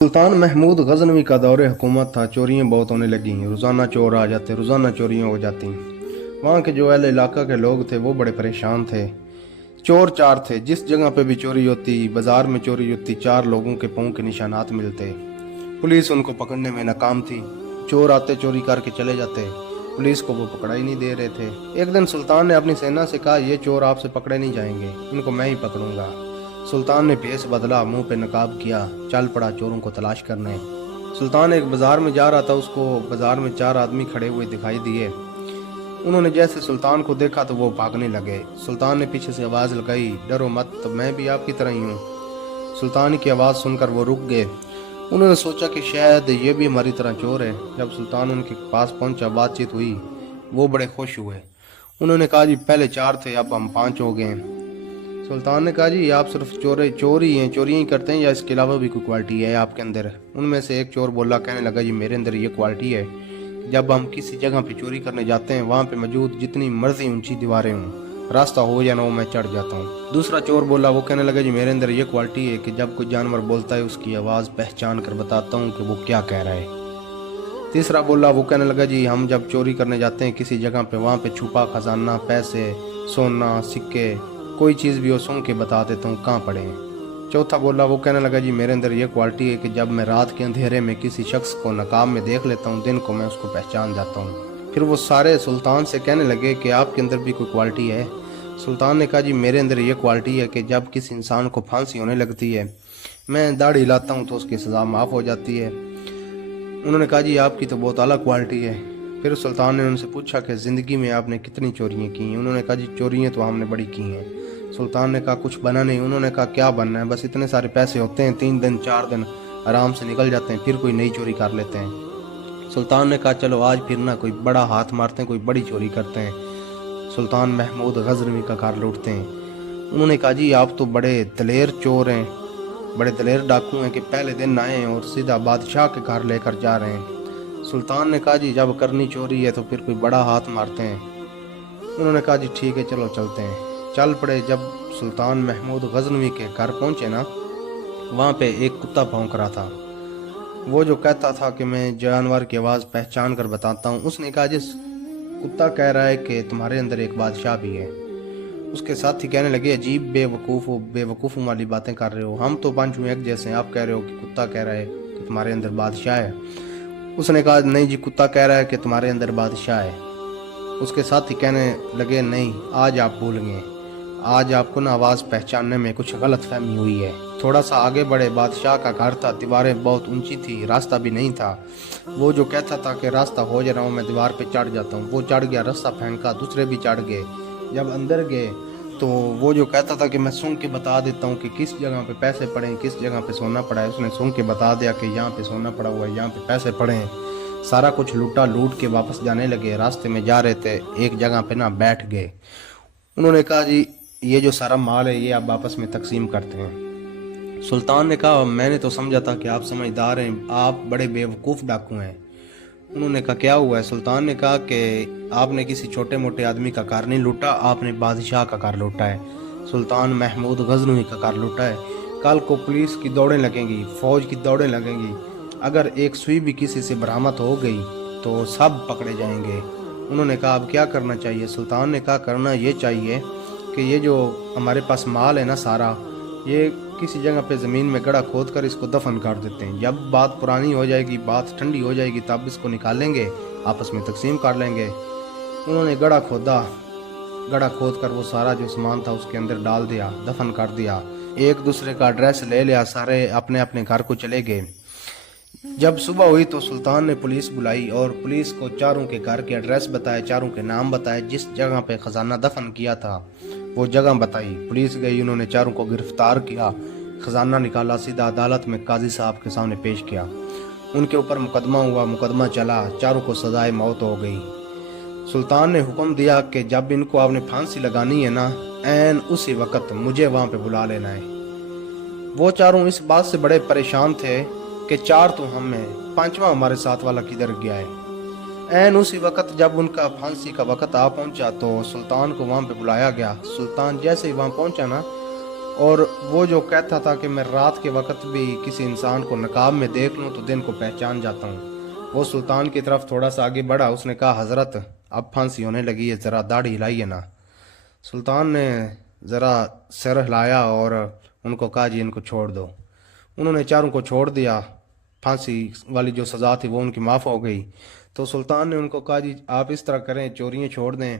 सुल्तान महमूद गजनवी का दौर हुकूमत था। चोरियाँ बहुत होने लगीं, रोज़ाना चोर आ जाते, रोज़ाना चोरियाँ हो जाती। वहाँ के जो अहले इलाका के लोग थे वो बड़े परेशान थे। चोर चार थे, जिस जगह पे भी चोरी होती, बाजार में चोरी होती, चार लोगों के पाँव के निशानात मिलते। पुलिस उनको पकड़ने में नाकाम थी। चोर आते, चोरी करके चले जाते, पुलिस को वो पकड़ा ही नहीं दे रहे थे। एक दिन सुल्तान ने अपनी सेना से कहा, ये चोर आपसे पकड़े नहीं जाएंगे, इनको मैं ही पकड़ूंगा। सुल्तान ने भेष बदला, मुंह पे नकाब किया, चल पड़ा चोरों को तलाश करने। सुल्तान एक बाजार में जा रहा था, उसको बाजार में चार आदमी खड़े हुए दिखाई दिए। उन्होंने जैसे सुल्तान को देखा तो वो भागने लगे। सुल्तान ने पीछे से आवाज़ लगाई, डरो मत, तो मैं भी आपकी तरह ही हूँ। सुल्तान की आवाज़ सुनकर वो रुक गए। उन्होंने सोचा कि शायद ये भी हमारी तरह चोर है। जब सुल्तान उनके पास पहुंचा, बातचीत हुई, वो बड़े खुश हुए। उन्होंने कहा, जी पहले चार थे, अब हम पांच हो गए हैं। सुल्तान ने कहा, जी आप सिर्फ चोर ही हैं, चोरियाँ ही करते हैं, या इसके अलावा भी कोई क्वालिटी है आपके अंदर? उनमें से एक चोर बोला, कहने लगा, जी मेरे अंदर ये क्वालिटी है, जब हम किसी जगह पे चोरी करने जाते हैं, वहाँ पे मौजूद जितनी मर्जी ऊंची दीवारें हों, रास्ता हो या ना हो, मैं चढ़ जाता हूँ। दूसरा चोर बोला, वो कहने लगा, जी मेरे अंदर ये क्वालिटी है कि जब कोई जानवर बोलता है उसकी आवाज़ पहचान कर बताता हूँ कि वो क्या कह रहा है। तीसरा बोला, वो कहने लगा, जी हम जब चोरी करने जाते हैं किसी जगह पे, वहाँ पे छुपा खजाना, पैसे, सोना, सिक्के, कोई चीज़ भी हो, सूंघ के बता देता हूँ कहाँ पड़े हैं। चौथा बोला, वो कहने लगा, जी मेरे अंदर ये क्वालिटी है कि जब मैं रात के अंधेरे में किसी शख्स को नकाब में देख लेता हूँ, दिन को मैं उसको पहचान जाता हूँ। फिर वो सारे सुल्तान से कहने लगे कि आपके अंदर भी कोई क्वालिटी है? सुल्तान ने कहा, जी मेरे अंदर ये क्वालिटी है कि जब किसी इंसान को फांसी होने लगती है, मैं दाढ़ी हिलाता हूँ तो उसकी सज़ा माफ़ हो जाती है। उन्होंने कहा, जी आपकी तो बहुत आला क्वालिटी है। फिर सुल्तान ने उनसे पूछा कि ज़िंदगी में आपने कितनी चोरियाँ की हैं? उन्होंने कहा, जी चोरियाँ तो हमने बड़ी की हैं। सुल्तान ने कहा, कुछ बना नहीं? उन्होंने कहा, क्या बनना है, बस इतने सारे पैसे होते हैं, 3 दिन 4 दिन आराम से निकल जाते हैं, फिर कोई नई चोरी कर लेते हैं। सुल्तान ने कहा, चलो आज फिर ना कोई बड़ा हाथ मारते हैं, कोई बड़ी चोरी करते हैं। सुल्तान महमूद गजनवी का घर लूटते हैं। उन्होंने कहा, जी आप तो बड़े दलेर चोर हैं, बड़े दलेर डाकू हैं कि पहले दिन आए हैं और सीधा बादशाह के घर लेकर जा रहे हैं। सुल्तान ने कहा, जी जब करनी चोरी है तो फिर कोई बड़ा हाथ मारते हैं। उन्होंने कहा, जी ठीक है, चलो चलते हैं। चल पड़े। जब सुल्तान महमूद गजनवी के घर पहुंचे ना, वहाँ पे एक कुत्ता भौंक रहा था। वो जो कहता था कि मैं जानवर की आवाज़ पहचान कर बताता हूँ, उसने कहा, जिस कुत्ता कह रहा है कि तुम्हारे अंदर एक बादशाह भी है। उसके साथी कहने लगे, अजीब बेवकूफ़ों वाली बातें कर रहे हो, हम तो पंचू एक जैसे हैं, आप कह रहे हो कि कुत्ता कह रहा है कि तुम्हारे अंदर बादशाह है। उसने कहा, नहीं जी, कुत्ता कह रहा है कि तुम्हारे अंदर बादशाह है। उसके साथी कहने लगे, नहीं आज आप भूल गए, आज आपको ना आवाज़ पहचानने में कुछ गलत फहमी हुई है। थोड़ा सा आगे बढ़े, बादशाह का घर था, दीवारें बहुत ऊंची थी, रास्ता भी नहीं था। वो जो कहता था कि रास्ता हो जा रहा हूँ, मैं दीवार पे चढ़ जाता हूँ, वो चढ़ गया, रास्ता फेंका, दूसरे भी चढ़ गए। जब अंदर गए तो वो जो कहता था कि मैं सूंघ के बता देता हूँ कि किस जगह पे पैसे पड़े हैं, किस जगह पे सोना पड़ा है, उसने सूंघ के बता दिया कि यहाँ पे सोना पड़ा हुआ है, यहाँ पे पैसे पड़े हैं। सारा कुछ लूटा, लूट के वापस जाने लगे। रास्ते में जा रहे थे, एक जगह पे ना बैठ गए। उन्होंने कहा, जी ये जो सारा माल है ये आप आपस में तकसीम करते हैं। सुल्तान ने कहा, मैंने तो समझा था कि आप समझदार हैं, आप बड़े बेवकूफ़ डाकू हैं। उन्होंने कहा, क्या हुआ है? सुल्तान ने कहा कि आपने किसी छोटे मोटे आदमी का कार नहीं लूटा, आपने बादशाह का कार लूटा है, सुल्तान महमूद गजनवी का कार लूटा है। कल को पुलिस की दौड़ें लगेंगी, फौज की दौड़ें लगेंगी, अगर एक सुई भी किसी से बरामद हो गई तो सब पकड़े जाएंगे। उन्होंने कहा, अब क्या करना चाहिए? सुल्तान ने कहा, करना ये चाहिए कि ये जो हमारे पास माल है ना सारा, ये किसी जगह पे ज़मीन में गड्ढा खोद कर इसको दफन कर देते हैं। जब बात पुरानी हो जाएगी, बात ठंडी हो जाएगी, तब इसको निकालेंगे, आपस में तकसीम कर लेंगे। उन्होंने गड्ढा खोदा, गड्ढा खोद कर वो सारा जो सामान था उसके अंदर डाल दिया, दफन कर दिया। एक दूसरे का एड्रेस ले लिया, सारे अपने अपने घर को चले गए। जब सुबह हुई तो सुल्तान ने पुलिस बुलाई और पुलिस को चारों के घर के एड्रेस बताए, चारों के नाम बताए, जिस जगह पे खजाना दफन किया था वो जगह बताई। पुलिस गई, उन्होंने चारों को गिरफ्तार किया, खजाना निकाला, सीधा अदालत में काजी साहब के सामने पेश किया। उनके ऊपर मुकदमा हुआ, मुकदमा चला, चारों को सजाए मौत हो गई। सुल्तान ने हुक्म दिया कि जब इनको आपने फांसी लगानी है ना, ऐन उसी वक्त मुझे वहाँ पे बुला लेना है। वो चारों इस बात से बड़े परेशान थे कि चार तो हम हैं, पांचवा हमारे साथ वाला किधर गया है। ऐन उसी वक्त जब उनका फांसी का वक्त आ पहुंचा तो सुल्तान को वहाँ पे बुलाया गया। सुल्तान जैसे ही वहाँ पहुंचा ना, اور وہ جو کہتا تھا کہ میں رات کے وقت بھی کسی انسان کو نقاب میں دیکھ لوں تو دن کو پہچان جاتا ہوں، وہ سلطان کی طرف تھوڑا سا آگے بڑھا. اس نے کہا حضرت اب پھانسی ہونے لگی ہے، ذرا داڑھی ہلائیے نا. سلطان نے ذرا سر ہلایا اور ان کو کہا جی ان کو چھوڑ دو. انہوں نے چاروں کو چھوڑ دیا. پھانسی والی جو سزا تھی وہ ان کی معاف ہو گئی. تو سلطان نے ان کو کہا جی آپ اس طرح کریں، چوریاں چھوڑ دیں